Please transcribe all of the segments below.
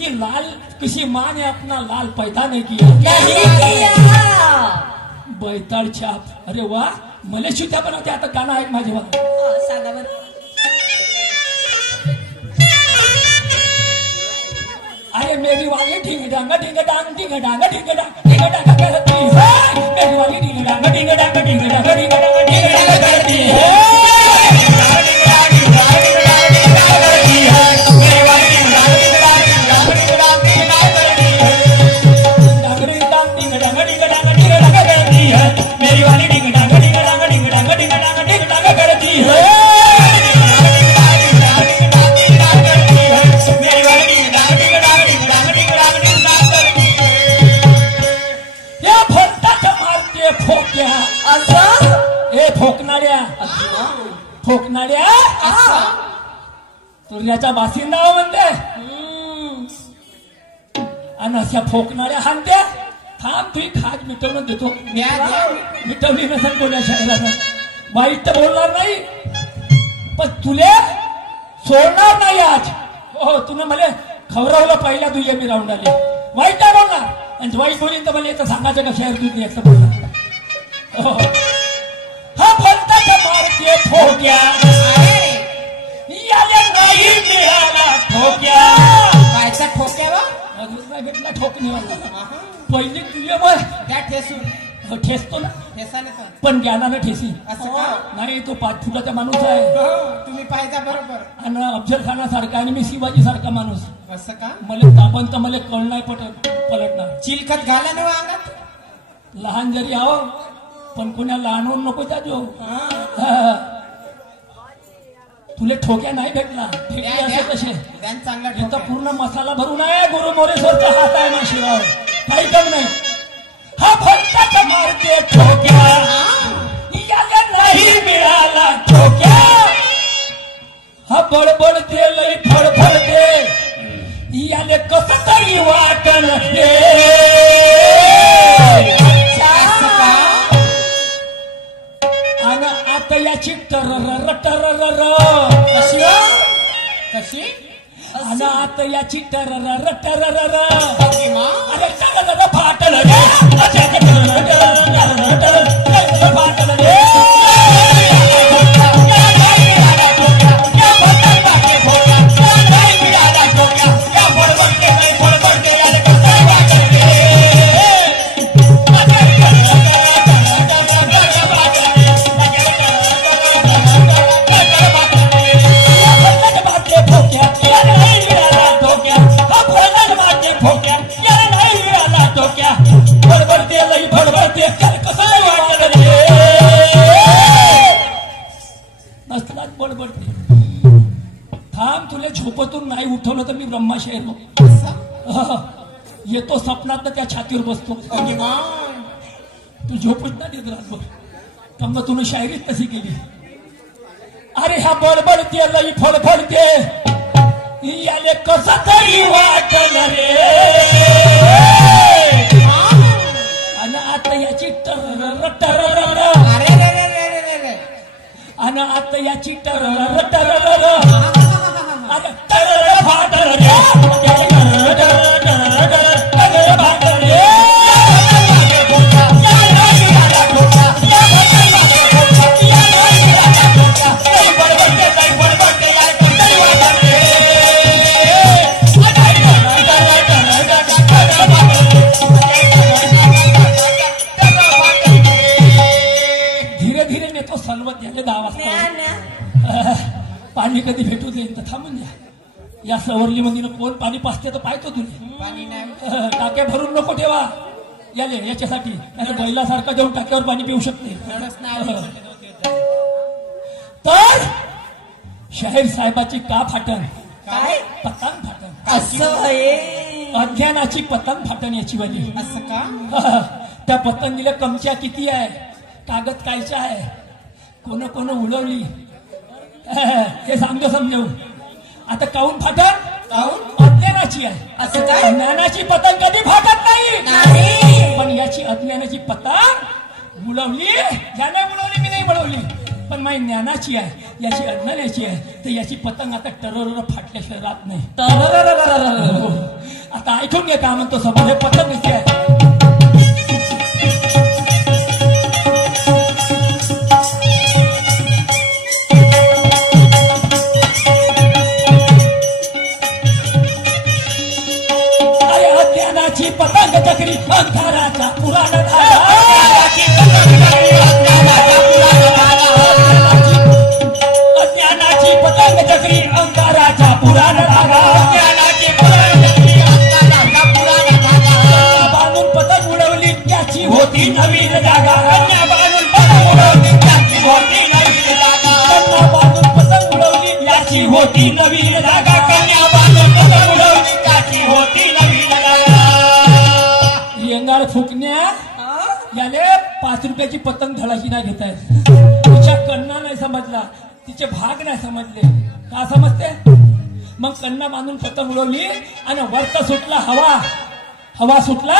कि लाल किसी माँ ने अपना लाल पैदा नहीं किया, बैताळ छाप. अरे वा, मला शिट्या बनवते. आता गाणं ऐक माझे बघ. सांगा बरं. अरे मेरी वाली ढिंग डांग ढिंग डांग ढिंग डांग ढिंग डांग ढिंग डांग करती है. मेरी वाली ढिंग डांग ढिंग डांग ढिंग डांग ढिंग डांग ढिंग डांग करती है. मेरी वाली ढिंग डांग ढिंग डांग ढिंग डांग ढिंग डांग ढिंग डांग करती है. ठोकणाऱ्या तुर्याचा बासिंदा म्हणते आणि अशा ठोकणाऱ्या हाणत्या. थांब तू खाज मिटवून देतो. मिटवली नसेल कोण्या शहरानं, वाईट तर बोलणार नाही, पण तुले सोडणार नाही आज. हो, तुला मला खवरवलं पहिल्या तुझ्या मी राऊंड आले. वाईट नाही बोलणार, आणि वाईट बोलीन तर मला येतं सांगायचं का शहर तुझी असं बोलणार. हा बोलता मारते ठोक्या याला नाही मिळाला ठोक्या. कायचा ठोक्या वा घेतला ठोकणीवाला. पहिले तुझे मग त्या ठेसून ठेसतो ना, ठेसाने पण ज्ञानानं ठेसी. असं का? नाही, तो 5 फुटाचा माणूस आहे. तुम्ही पाहिजा बरोबर. आणि अफजल खानासारखा आणि मी शिवाजी सारखा माणूस. असं का? मला ताबन तर मला कळ नाही पलटणार. चिलखत घाला ना अंगात. लहान जरी आहो, पण कोणाला आणून नको जाजो. तुले ठोक्या नाही भेटला. ठेकले असे तसे चांगला इथं पूर्ण मसाला भरून आहे. गुरु मोरेश्वरचा हात आहे माशिराव, काही कम नाही. हा भक्ताचा मारते ठोक्या याला नाही मिळाला ठोक्या. हा बडबडते लई फडफडते याले कसं तरी वाटण दे. आणि आता याची टरर टरर कशी कशी आणि आता याची टरर टरर. अरे टरर फाटल रे, फाटल रे. थांब, तुला झोपतून नाही उठवलं तर मी ब्रह्माशय येतो स्वप्नात त्या छातीवर बसतो. तू झोपच नाही देत रातभर. समजा तुला शायरीच तशी केली. अरे हा बडबडते लई फडफडते याले कसं तरी वाटल रे. आणि आता याची टरर टरर. आणि आता याची टरर टरर. आणि टरर फाटल रे, फाटल रे. धीरे धीरे नेतो सलवत याले 10 वाजता. पाणी कधी भेटू देईल तर थांबून द्या. या सवर्ली मंदीनं कोण पाणी पाचते तर पाहतो तुला. पाणी नाही, टाक्या भरून नको ठेवा याले याच्यासाठी. नाही बैलासारखा जाऊन टाक्यावर पाणी पिऊ शकते. तर शाहीर साहेबाची का फाटण, काय पतंग फाटण. असं अज्ञानाची पतंग फाटण याची वाली. असं का? त्या पतंगीला कमच्या किती आहे, कागद कायचा आहे, कोण कोण उडवली हे सांगतो समजावून. आता काऊन फाटण, काऊन अज्ञानाची आहे. असं काय? ज्ञानाची पतंग कधी फाटत नाही, पण याची अज्ञानाची पतंग उडवली. ज्याने उडवली मी नाही उडवली, पण माझी ज्ञानाची आहे, याची अज्ञानाची आहे. तर याची पतंग आता टरर फाटल्याशिवाय राहत नाही. आता ऐकून घे का म्हणतो समोर हे पतंग दिसते आहे. अज्ञानाची पतंग चक्री अंधाराचा पुराण अज्ञानाची पतंग चक्री अंधाराचा पुराण धागा बांधून पतंग उडवली त्याची होती नवीन जागा. बांधून पतंग उडवली त्याची होती नवीन जागा. बांधून पतंग उडवली याची होती नवीन जागा. कन्या बांधून पतंग उडवली त्याची होती नवीन जागा. येंगाळ फुकण्या याले 5 रुपयाची पतंग धडाशी नाही घेत आहे. तिच्या कन्ना नाही समजला, तिचे भाग नाही समजले. का समजते मग? कन्ना बांधून पतंग उडवली आणि वरता सुटला हवा. हवा सुटला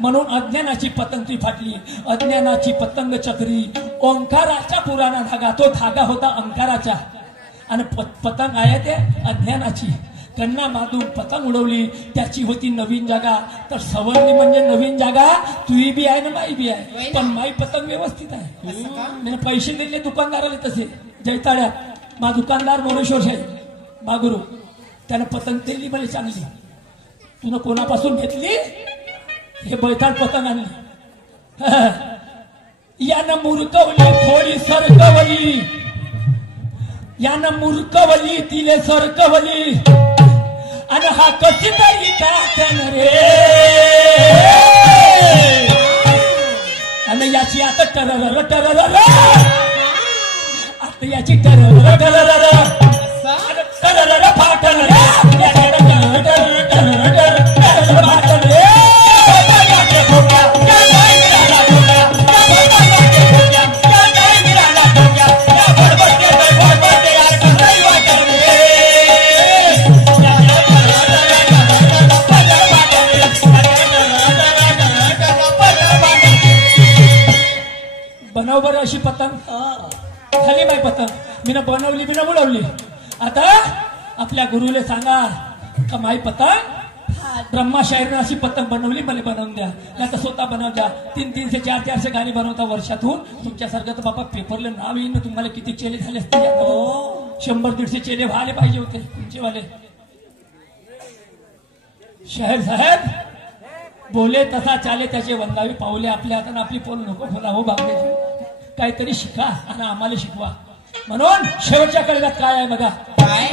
म्हणून अज्ञानाची पतंग ती फाटली. अज्ञानाची पतंग चक्री ओंकाराचा पुराणा धागा. तो धागा होता अंकाराचा आणि पतंग आहे ते अज्ञानाची. कन्ना बांधून पतंग उडवली त्याची होती नवीन जागा. तर सवरली म्हणजे नवीन जागा. तुही बी आहे ना माई बी आहे, पण माई पतंग व्यवस्थित आहे. मी पैसे दिले दुकानदाराला तसे जैताळ्यात. मा दुकानदार मोरेश्वर साहेब बागुरू त्यानं पतंग दिली मला चांगली. तुनं कोणापासून घेतली? हे बैताळ पतंग आणली. यानं मुरकवली थोडी सरकवली. यानं मुरकवली तिले सरकवली आणि हा कशी तरी काटन रे. आणि याची आता टरर टरर आता याची टरर टरर टरर फाटन रे. बनव अशी पतंग झाली माय पतंग. मी बनवली मी उडवली. आता आपल्या गुरुले सांगा का माई पतंग ब्रह्माशाहीरने अशी पतंग बनवली मला बनवून द्या. आता स्वतः बनव द्या. 300 400 गाणी बनवता वर्षातून. तुमच्यासारखं तर बाबा पेपरले नाव येईन ना. तुम्हाला किती चेले झाले असते? 100-150 चेले व्हायला पाहिजे होते तुमचेवाले. शाहीर साहेब बोले तसा चाले त्याचे वंदावी पावले. आपल्या हाताने आपली पोल नको बोला हो बाबा. काहीतरी शिका आणि आम्हाला शिकवा. म्हणून शेवटच्या कडव्यात काय आहे बघा. काय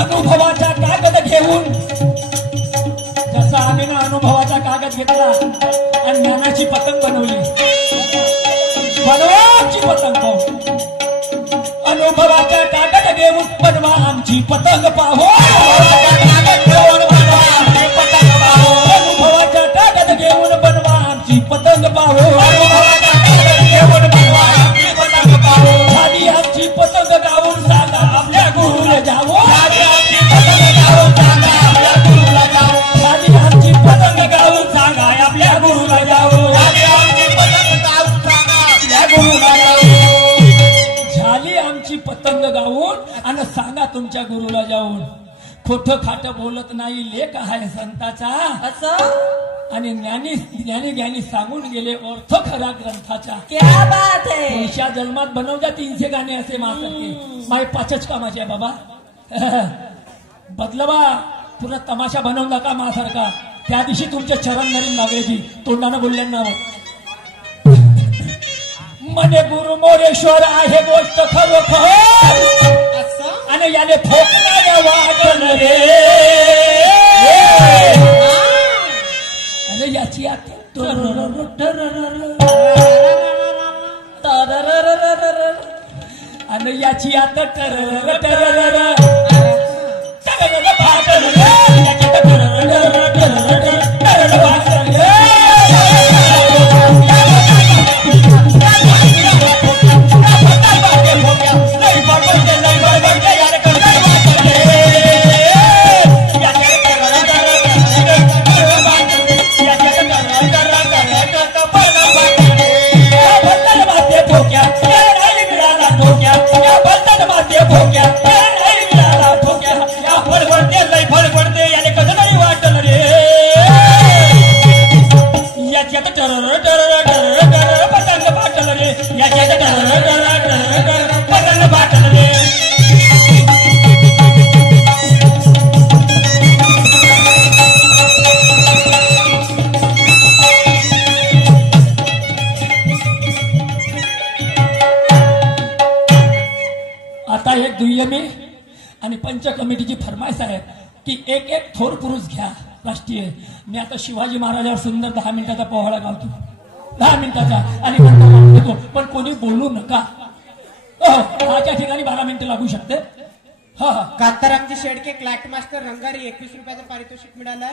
अनुभवाचा कागद घेऊन जसा आम्ही ना अनुभवाचा कागद घेतला आणि ज्ञानाची पतंग बनवली. बनवाची पतंग पाहू. अनुभवाचा कागद घेऊन बनवा आमची पतंग पाहू. अनुभवाचा कागद घेऊन बनवा आमची पतंग पाहू. झाली आमची पतंग गाऊन सांगा आपल्या गुरुला जावो. झाली आमची पतंग गाऊन सांगा आपल्या गुरुला जावो. झाली आमची पतंग गाऊन सांगा आपल्या गुरुला जावो. झाली आमची पतंग गाऊन सांगा आपल्या गुरुला जावो. झाली आमची पतंग गाऊन आणि सांगा तुमच्या गुरुला जाऊन. खोटं खाटं बोलत नाही लेख आहे संताचा. असं आणि ज्ञानी सांगून गेले अर्थ खरा ग्रंथाचा. क्या बात है. पुढच्या जन्मात बनवजा 300 गाणे असे मासारखे. माय 5च कामाचे आहे बाबा. बदलवा पुन्हा तमाशा बनवू नका मासारखा. त्या दिवशी तुमचे चरण नरीन मागायची तोंडानं बोलल्यांना. मने गुरु मोरेश्वर आहे गोष्ट खरोखर आणि याने फोकणाऱ्या वागण रे. आणि याची आता आणि याची आता की एक एक थोर पुरुष घ्या राष्ट्रीय. मी आता शिवाजी महाराजांवर सुंदर 10 मिनिटाचा पोवाडा गावतो, 10 मिनिटाचा, आणि म्हणतो पण कोणी बोलू नका. माझ्या ठिकाणी 12 मिनिटं लागू शकते. कांतारामजी शेडके क्लॅक मास्टर रंगारी 21 रुपयाचं पारितोषिक मिळालं.